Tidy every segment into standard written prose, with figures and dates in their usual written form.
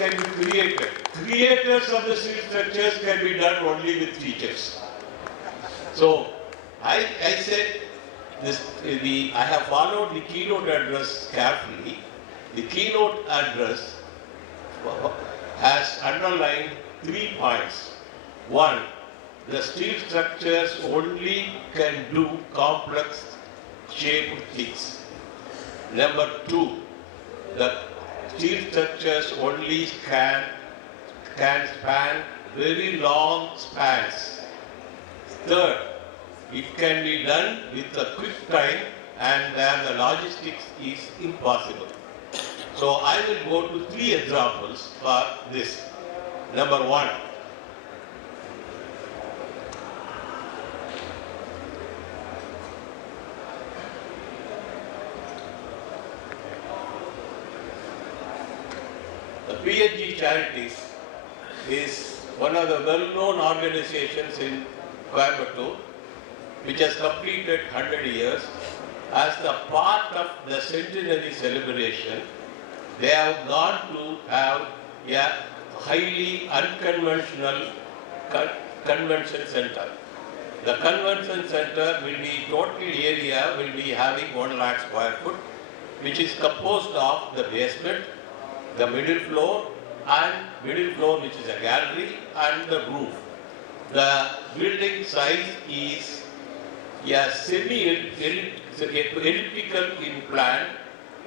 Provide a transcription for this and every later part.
can be created. Creators of the steel structures can be done only with teachers. So I said I have followed the keynote address carefully. The keynote address has underlined 3 points. One, the steel structures only can do complex shaped things. Number 2, the steel structures only can span very long spans. Third, it can be done with a quick time and where the logistics is impossible. So I will go to 3 examples for this. Number 1. The PHG Charities is one of the well-known organizations in Coimbatore, which has completed 100 years. As the part of the centenary celebration, they have gone to have a highly unconventional convention center. The convention center will be, total area will be having 1 lakh square foot, which is composed of the basement, the middle floor which is a gallery, and the roof. The building size is a elliptical in plan,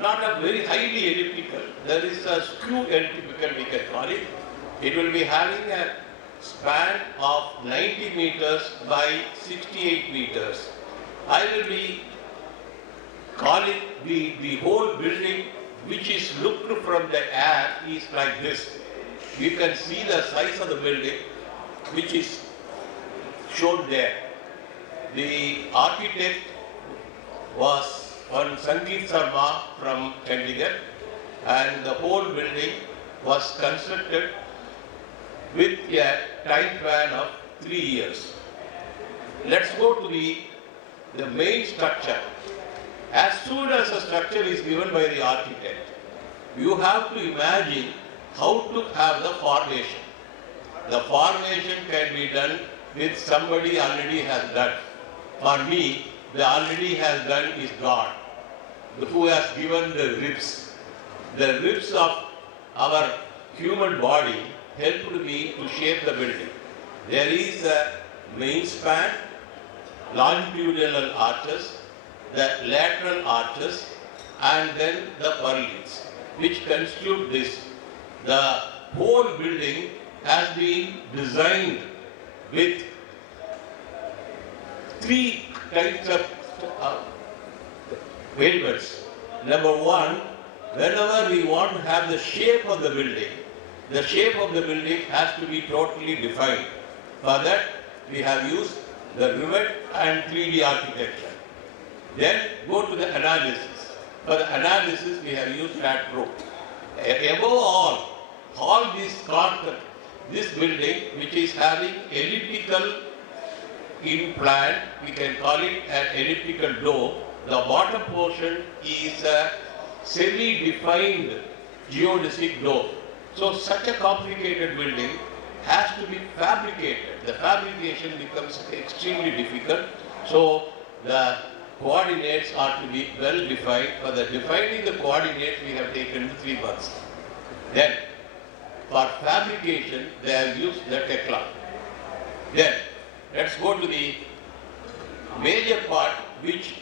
not a very highly elliptical. There is a skew elliptical, we can call it. It will be having a span of 90 meters by 68 meters. I will be calling the whole building, which is looked from the air, is like this. You can see the size of the building, which is shown there. The architect was one Sangeet Sharma from Chandigarh, and the whole building was constructed with a time span of 3 years. Let's go to the main structure. As soon as a structure is given by the architect, you have to imagine how to have the formation. The formation can be done with somebody already has done. For me, the already has done is God, who has given the ribs. The ribs of our human body helped me to shape the building. There is a main span, longitudinal arches, the lateral arches, and then the purlins, which constitute this. The whole building has been designed with 3 types of elements. Number 1, whenever we want to have the shape of the building has to be totally defined. For that, we have used the rivet and 3D architecture. Then go to the analysis. For the analysis, we have used flat roof. Above all this concept, this building, which is having elliptical in plan, we can call it an elliptical dome. The bottom portion is a semi-defined geodesic dome. So such a complicated building has to be fabricated. The fabrication becomes extremely difficult. So the coordinates are to be well defined. For the defining the coordinates, we have taken 3 months. Then, for fabrication, they have used the Tecla. Then, let's go to the major part, which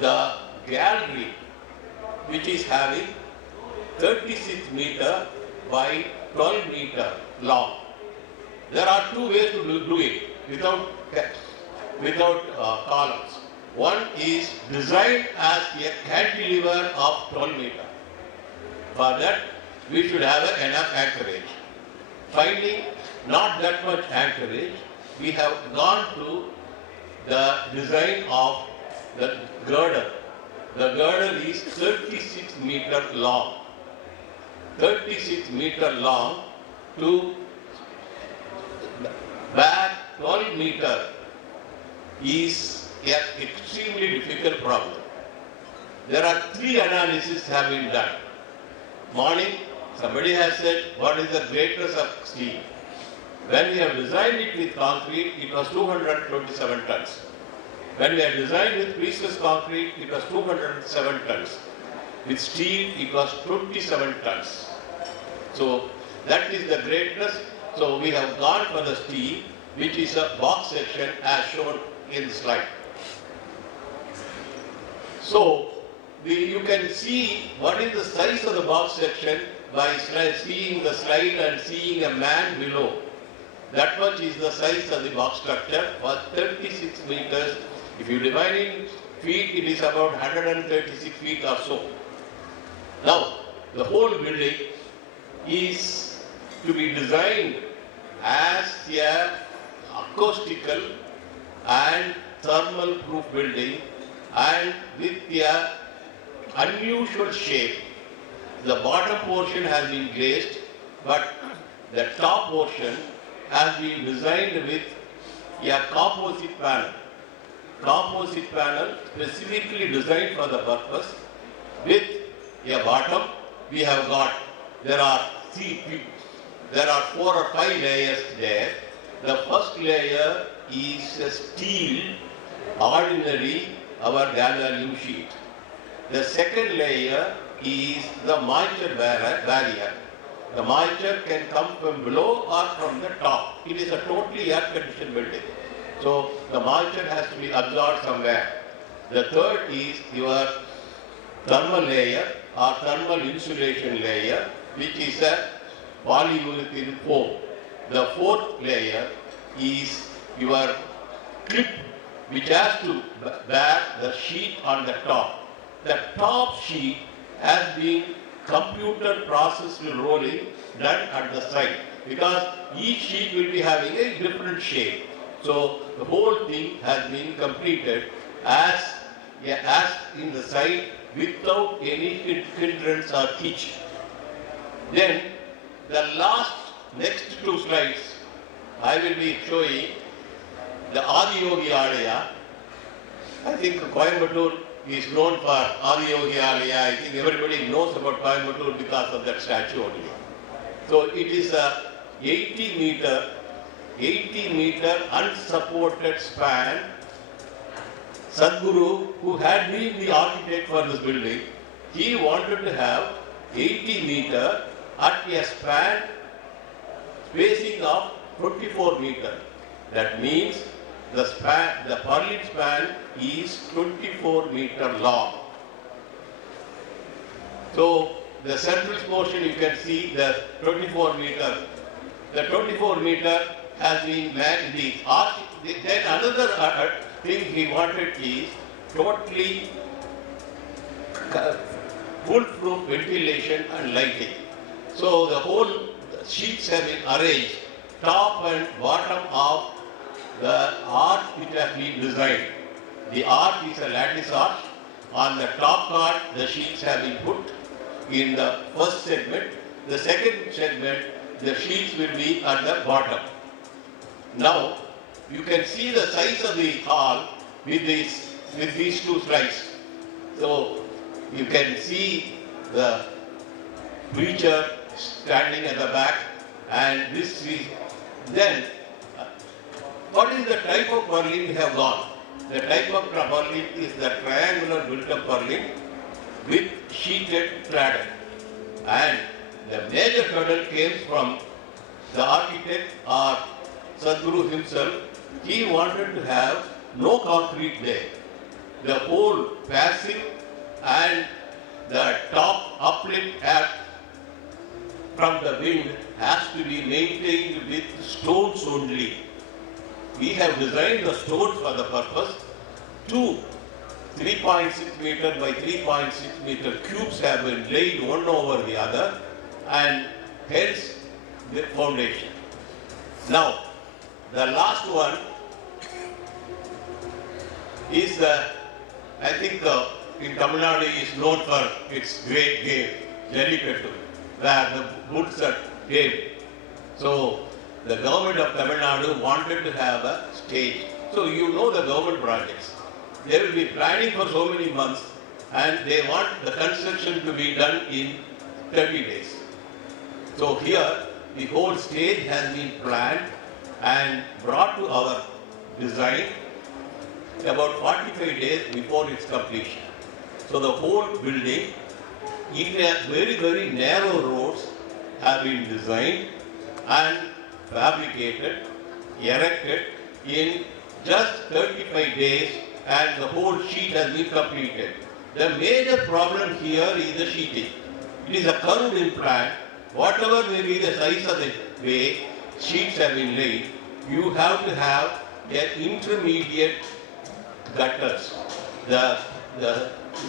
the gallery, which is having 36 meter by 12 meter long. There are 2 ways to do it without columns. One is designed as a cantilever of 12 meter. For that, we should have enough anchorage. Finding not that much anchorage, we have gone to the design of the girder. The girder is 36 meter long. 36 meter long to back 12 meter is an extremely difficult problem. there are three analyses have been done. Morning, somebody has said, what is the greatness of steel? When we have designed it with concrete, it was 227 tons. When we have designed with precast concrete, it was 207 tons. With steel, it was 27 tons. So that is the greatness. So we have gone for the steel, which is a box section as shown in the slide. So you can see what is the size of the box section by seeing the slide and seeing a man below. That much is the size of the box structure, was 36 meters. If you divide in feet, it is about 136 feet or so. Now, the whole building is to be designed as a acoustical and thermal proof building and with a unusual shape. The bottom portion has been glazed, but the top portion has been designed with a composite panel. Composite panel specifically designed for the purpose. With a bottom, we have got, there are 4 or 5 layers there. The first layer is a steel, ordinary, our galvanizing sheet. The second layer is the moisture barrier. The moisture can come from below or from the top. It is a totally air-conditioned building. So the moisture has to be absorbed somewhere. The third is your thermal layer or thermal insulation layer, which is a polyurethane foam. The fourth layer is your clip, which has to bear the sheet on the top. The top sheet has been computer processed rolling done at the side, because each sheet will be having a different shape. So the whole thing has been completed as in the side without any hindrance or hitch. Then the next 2 slides, I will be showing the Adiyogi Alaya. I think Coimbatore is known for Adiyogi Alaya. I think everybody knows about Coimbatore because of that statue only. So it is a 80 meter unsupported span. Sadhguru, who had been the architect for this building, he wanted to have 80 meter at a span spacing of 24 meter. That means the purlin span is 24 meter long. So the central portion, you can see the 24 meter. The 24 meter has been made the arch. Then another thing he wanted is totally foolproof ventilation and lighting. So the whole sheets have been arranged, top and bottom of the arch which has been designed. The arch is a lattice arch. On the top part, the sheets have been put in the first segment. The second segment, the sheets will be at the bottom. Now, you can see the size of the hall with these 2 slides. So, you can see the preacher standing at the back, and this is then. What is the type of purlin we have gone? The type of purlin is the triangular built-up purlin with sheeted cladding. And the major hurdle came from the architect or Sadhguru himself. He wanted to have no concrete there. The whole passive and the top uplift air from the wind has to be maintained with stones only. We have designed the stones for the purpose. 2 3.6 meter by 3.6 meter cubes have been laid one over the other, and hence the foundation. Now, the last one is I think in Tamil Nadu is known for its great game, Jallikattu, where the bulls are tamed. So, the government of Tamil Nadu wanted to have a stage. So, you know the government projects. They will be planning for so many months, and they want the construction to be done in 30 days. So here, the whole stage has been planned and brought to our design about 45 days before its completion. So the whole building, in a very, very narrow roads, have been designed and fabricated, erected in just 35 days, and the whole sheet has been completed. The major problem here is the sheeting. It is a curved in plan. Whatever may be the size of the way sheets have been laid, you have to have an intermediate gutters. The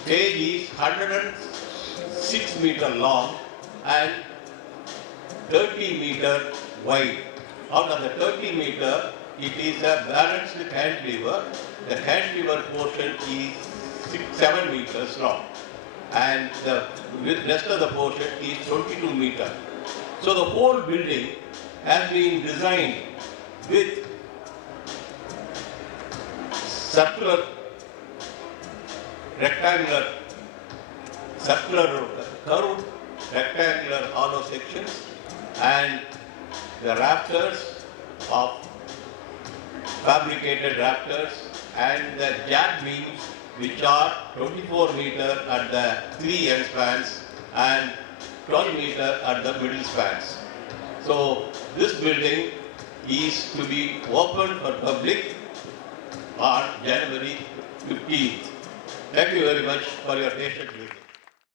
page is 106 meter long and 30 meter wide. Out of the 30 meter, it is a balanced cantilever. The cantilever portion is 7 meters long, and the rest of the portion is 22 meters. So the whole building has been designed with circular, rectangular, curved rectangular hollow sections, and the rafters of fabricated rafters, and the jack beams, which are 24 meter at the 3 end spans and 12 meter at the middle spans. So this building is to be opened for public on January 15th. Thank you very much for your patient listening.